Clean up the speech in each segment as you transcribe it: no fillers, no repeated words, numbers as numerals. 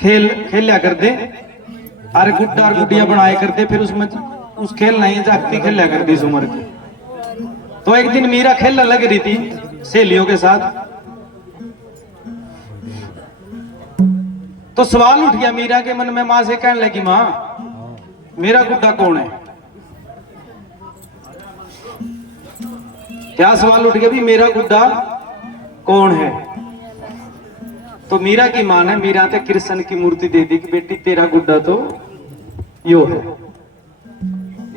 खेल खेलिया करते, अरे गुड्डा और गुड्डिया बनाया करते, फिर उसमें उस खेल नहीं जागती खेलिया करती इस उम्र की। तो एक दिन मीरा खेलने लग रही थी सहेलियों के साथ, तो सवाल उठ गया मीरा के मन में। मां से कहने लगी, मां मेरा गुड्डा कौन है? क्या सवाल उठ गया भी, मेरा गुड्डा कौन है? तो मीरा की मां ने मीरा ते कृष्ण की मूर्ति दे दी कि बेटी तेरा गुड्डा तो यो है।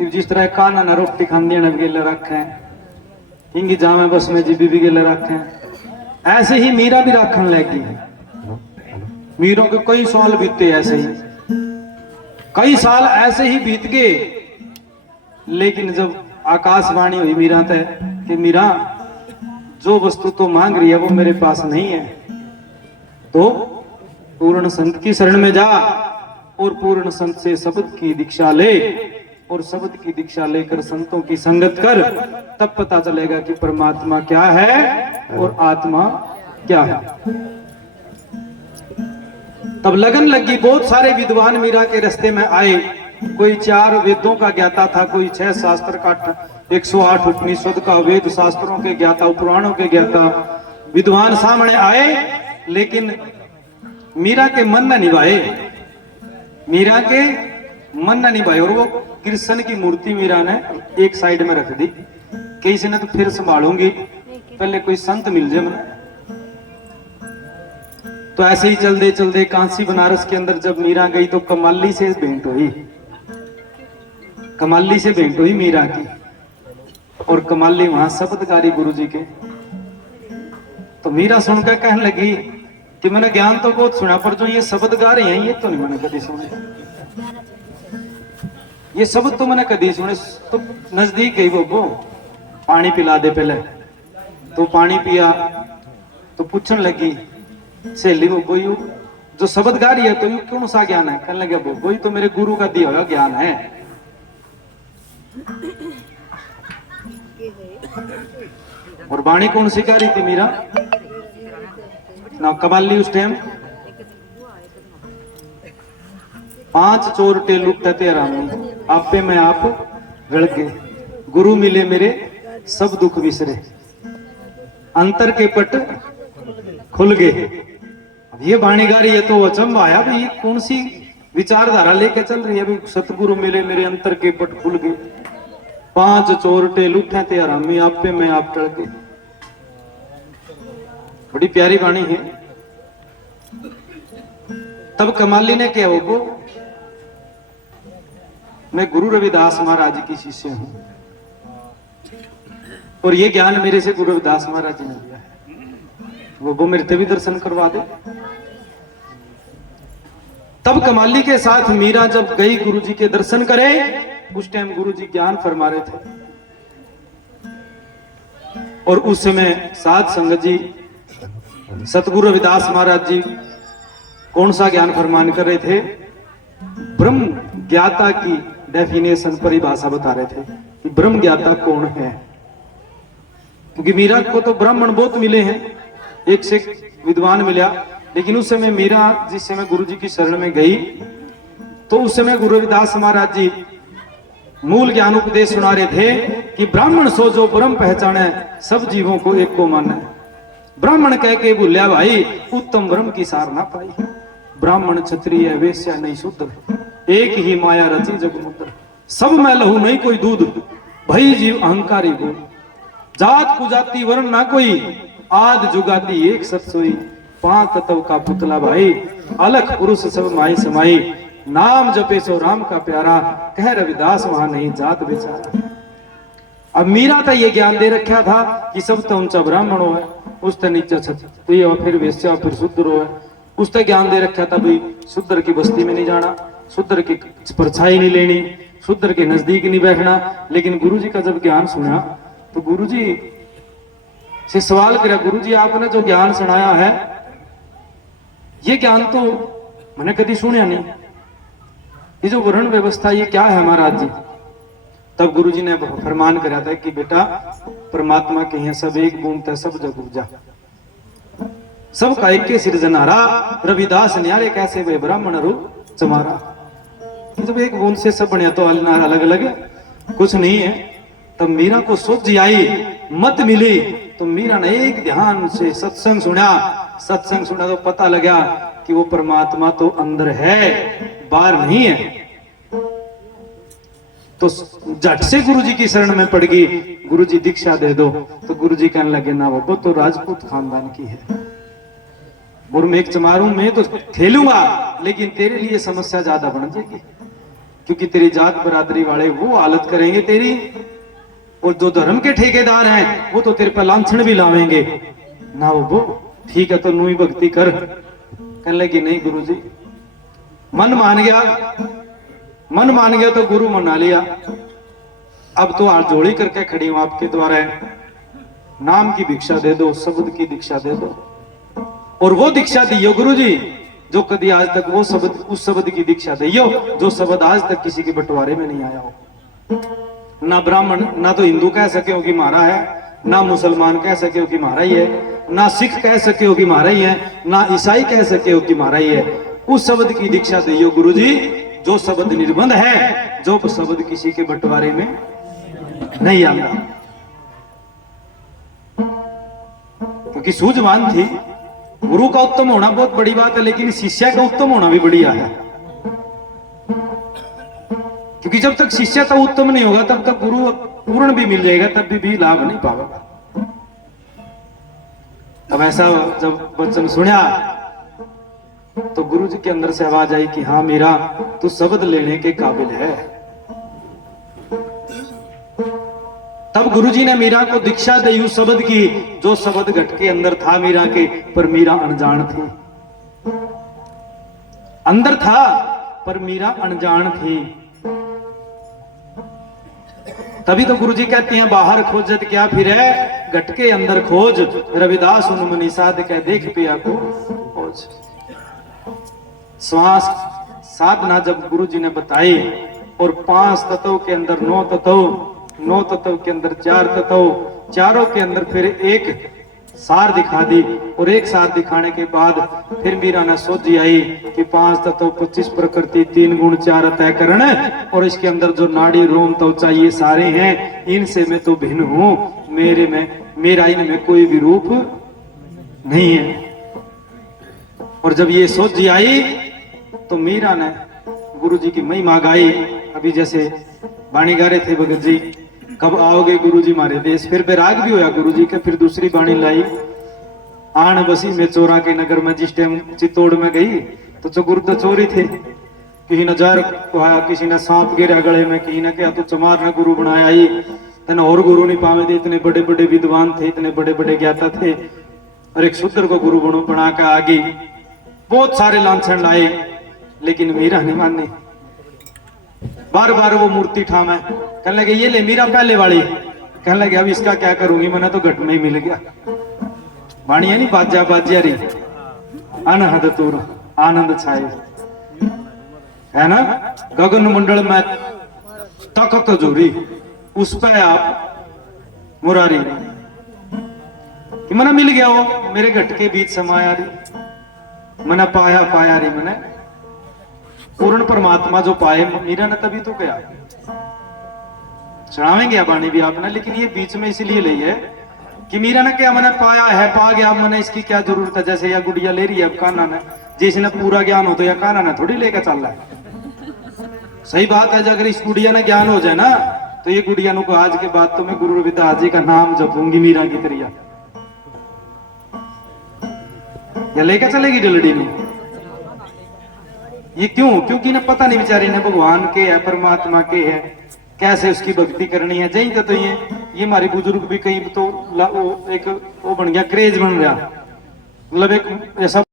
जिस तरह काना ना रोटी खांदी ने गेले रखे, हिंगी जामे बस में जीबी भी गेले रखे, ऐसे ही मीरा भी रखने लगी है। मीरों के कई साल बीते ऐसे ही, कई साल ऐसे ही बीत गए। लेकिन जब आकाशवाणी हुई मीरा तय कि मीरा जो वस्तु तो मांग रही है वो मेरे पास नहीं है, तो पूर्ण संत की शरण में जा और पूर्ण संत से शब्द की दीक्षा ले, और शब्द की दीक्षा लेकर संतों की संगत कर, तब पता चलेगा कि परमात्मा क्या है और आत्मा क्या है। तब लगन लगी। बहुत सारे विद्वान मीरा के रास्ते में आए। कोई 4 वेदों का ज्ञाता था, कोई 6 शास्त्र का, 108 उपनिषद का, वेद शास्त्रों के ज्ञाता, पुराणों के ज्ञाता विद्वान सामने आए, लेकिन मीरा के मन न निभाए, मीरा के मन न निभाए। और वो कृष्ण की मूर्ति मीरा ने एक साइड में रख दी कि इसे न तो फिर संभालूंगी, पहले कोई संत मिल जाए मैंने। तो ऐसे ही चलते चलते कांसी बनारस के अंदर जब मीरा गई तो कमाली से भेंट हुई, कमाली से भेंट हुई मीरा की। और कमाली वहां शब्दकारी गुरुजी के। तो मीरा सुनकर कहने लगी कि मैंने ज्ञान तो बहुत सुना, पर जो ये शब्द गा रहे हैं ये तो नहीं मैंने कभी सुने, ये शब्द तो मैंने कभी सुने। तो नजदीक गई वो पानी पिला दे पहले। तो पानी पिया तो पूछने लगी सहेली वो यू जो शब्द गा रही है तो यू कौन सा ज्ञान है? कहने लगे वो ही तो मेरे गुरु का दिया हुआ ज्ञान है। और वाणी कौन सिखा रही थी मीरा ना? कमाली उस टाइम 5 चोर टेलू तते रामी आपे में आप रड़ के, गुरु मिले मेरे सब दुख विसरे, अंतर के पट खुल गए। अब ये वाणी गा रही है तो अचंभ आया भाई कौन सी विचारधारा लेके चल रही है? भाई सतगुरु मिले मेरे अंतर के पट खुल गए, 5 चोरटे लूठे थे हरामी आपे में आप टल के। बड़ी प्यारी वाणी है। तब कमाली ने क्या वो, मैं गुरु रविदास महाराज की शिष्य हूं और ये ज्ञान मेरे से गुरु रविदास महाराज जी ने दिया है, वो मेरे से भी दर्शन करवा दे। तब कमाली के साथ मीरा जब गई गुरु जी के दर्शन करे, उस टाइम गुरु जी ज्ञान फरमा रहे थे। और उस समय साध संगत जी सतगुरु रविदास महाराज जी कौन सा ज्ञान फरमान कर रहे थे? ब्रह्म ज्ञाता की डेफिनेशन परिभाषा बता रहे थे कि ब्रह्म ज्ञाता कौन है। क्योंकि मीरा को तो ब्राह्मण बहुत मिले हैं, एक से विद्वान मिला, लेकिन उस समय मीरा जिस समय गुरु जी की शरण में गई तो उस समय गुरु रविदास महाराज जी मूल ज्ञान उपदेश सुना रहे थे कि ब्राह्मण सो जो ब्रह्म पहचाने, सब जीवों को एक को माने। ब्राह्मण कह के भूलिया भाई उत्तम ब्रह्म की सार ना पाई। ब्राह्मण क्षत्रिय वैश्य नहीं शूद्र, एक ही माया रची जगमुद्र। सब में लहू नहीं कोई दूध, भई जीव अहंकारी गो। जात कुजाति वर्ण ना कोई, आद जुगाती एक सत सोई। 5 तत्व का पुतला भाई, अलख पुरुष सब माई समाई। नाम जपे सो राम का प्यारा, कह रविदास वहां नहीं जात बेचारा। अब मीरा तो ये ज्ञान दे रखा था कि सब तो ऊंचा ब्राह्मण हो है, उससे नीचे क्षत्रिय हो, फिर वैश्य, फिर शूद्र हो है। उसने ज्ञान दे रखा था भाई शूद्र की बस्ती में नहीं जाना, शूद्र की परछाई नहीं लेनी, शूद्र के नजदीक नहीं बैठना। लेकिन गुरुजी का जब ज्ञान सुना तो गुरुजी से सवाल करा, गुरुजी आपने जो ज्ञान सुनाया है ये ज्ञान तो मैंने कभी सुना नहीं, ये जो वर्ण व्यवस्था ये क्या है महाराज जी? तब गुरुजी ने फरमान करा था कि बेटा परमात्मा के हैं सब एक बूंद है सब जग ऊर्जा। सब काय के सिरजनारा, रविदास न्यारे कैसे वे ब्राह्मण रू चमारा। जब एक बूंद से सब बनिया तो अलग अलग है, कुछ नहीं है। तब मीरा को सोच आई, मत मिली, तो मीरा ने एक ध्यान से सत्संग सुना तो पता लगा कि वो परमात्मा तो अंदर है, बाहर नहीं है। तो झट से गुरुजी की शरण में पड़ गई, गुरुजी दीक्षा दे दो। तो गुरुजी कहने लगे ना वो तो राजपूत खानदान की है, और मैं एक चमारू में तो खेलूंगा, लेकिन तेरे लिए समस्या ज्यादा बन जाएगी, क्योंकि तेरी जात बरादरी वाले वो हालत करेंगे तेरी, और जो धर्म के ठेकेदार हैं वो तो तेरे पर लांछन भी लावेंगे ना। वो ठीक है तो नू ही भक्ति कर। कहने लगी नहीं गुरुजी, मन मान गया तो गुरु मना लिया। अब तो हाथ जोड़ी करके खड़ी हूं आपके द्वारा, नाम की भिक्षा दे दो, शब्द की दीक्षा दे दो, और वो दीक्षा दियो गुरुजी जो कभी आज तक वो शब्द, उस शब्द की दीक्षा दियो जो शब्द आज तक किसी के बंटवारे में नहीं आया हो। ना ब्राह्मण, ना तो हिंदू कह सके हो कि मारा है, ना मुसलमान कह सके हो कि मारा ही है, ना सिख कह सके हो कि मारा ही है, ना ईसाई कह सके हो कि मारा ही है। उस शब्द की दीक्षा दियो गुरुजी जो शब्द निर्बंध है, जो शब्द किसी के बंटवारे में नहीं आता। क्योंकि सूझवान थी, गुरु का उत्तम होना बहुत बड़ी बात है, लेकिन शिष्य का उत्तम होना भी बढ़िया है। क्योंकि जब तक शिष्य का उत्तम नहीं होगा तब तक गुरु पूर्ण भी मिल जाएगा, तब भी लाभ नहीं पाएगा। अब ऐसा जब वचन सुना तो गुरु जी के अंदर से आवाज आई कि हाँ मीरा, तू शब्द लेने के काबिल है। तब गुरुजी ने मीरा को दीक्षा दी उस शब्द की जो शब्द घट के अंदर था मीरा के, पर मीरा अनजान थी। अंदर था पर मीरा अनजान थी। तभी तो गुरुजी कहते हैं बाहर खोजत क्या फिरे, घट के अंदर खोज, रविदास उन मनीषाद कह देख पिया को खोज। श्वास साधना जब गुरुजी ने बताई, और 5 तत्व के अंदर 9 तत्व के अंदर 4 तत्व, चारों के अंदर फिर एक सार दिखा दी, और एक सार दिखाने के बाद फिर मीरा ने सोची आई कि 5 तत्व 25 प्रकृति 3 गुण 4 अंतःकरण, और इसके अंदर जो नाड़ी रोम त्वचा ये सारे हैं, इनसे मैं तो भिन्न हूं, मेरा इनमें कोई भी रूप नहीं है। और जब ये सोची आई तो मीरा ने गुरुजी की महिमा गाई। अभी जैसे बाणी गा रहे थे भगत जी, कब आओगे गुरुजी मारे देश, फिर बैराग भी होया गुरुजी के, फिर दूसरी बाणी लाई, आन बसी में चोरा के नगर में। जिस टाइम चित्तौड़ में गई तो जो गुरु तो चोरी थे, किसी ने जहर खुआया, किसी ने सांप गिरा गले में, किसी ने क्या तो चमार ने गुरु बनाया ही, तेने और गुरु नहीं पावे थे। इतने बड़े बड़े विद्वान थे, इतने बड़े बड़े ज्ञाता थे, और एक शूद्र को गुरु बना के आ गई। बहुत सारे लांछन लाए, लेकिन मीरा नहीं मानी। बार बार वो मूर्ति ठामे, कहने लगे ये ले मीरा पहले वाली। कहने लगे अब इसका क्या करूंगी, मैंने तो घट में ही मिल गया। बाणिया नहीं बाजा बाजिया री, अनहद तूर आनंद छाए, है ना। गगन मंडल में तकत जोरी, उस पे आप मुरारी, कि मैंने मिल गया वो मेरे घट के बीच समाया री, मैंने पाया री, मैंने पूर्ण परमात्मा जो पाए मीरा ने तभी तो कहा। सुनावेंगे बाणी भी आपने, लेकिन ये बीच में इसलिए ली है कि मीरा ने क्या मैंने पाया है, पा गया, मैंने इसकी क्या जरूरत है। जैसे या गुड़िया ले रही है अब कान्हा ने, जिसने पूरा ज्ञान हो तो या कान्हा ने थोड़ी लेकर चल रहा है। सही बात है, अगर इस गुड़िया ने ज्ञान हो जाए ना, तो ये गुड़िया को आज के बाद तो मैं गुरु रविदास जी का नाम जपूंगी मीरा की तरिया, या लेकर चलेगी डलड़ी में। ये क्यों? क्योंकि ना पता नहीं बेचारी ने भगवान के है, परमात्मा के है, कैसे उसकी भक्ति करनी है। जही तो ये हमारे बुजुर्ग भी कहीं तो एक वो बन गया, क्रेज बन गया, मतलब एक ऐसा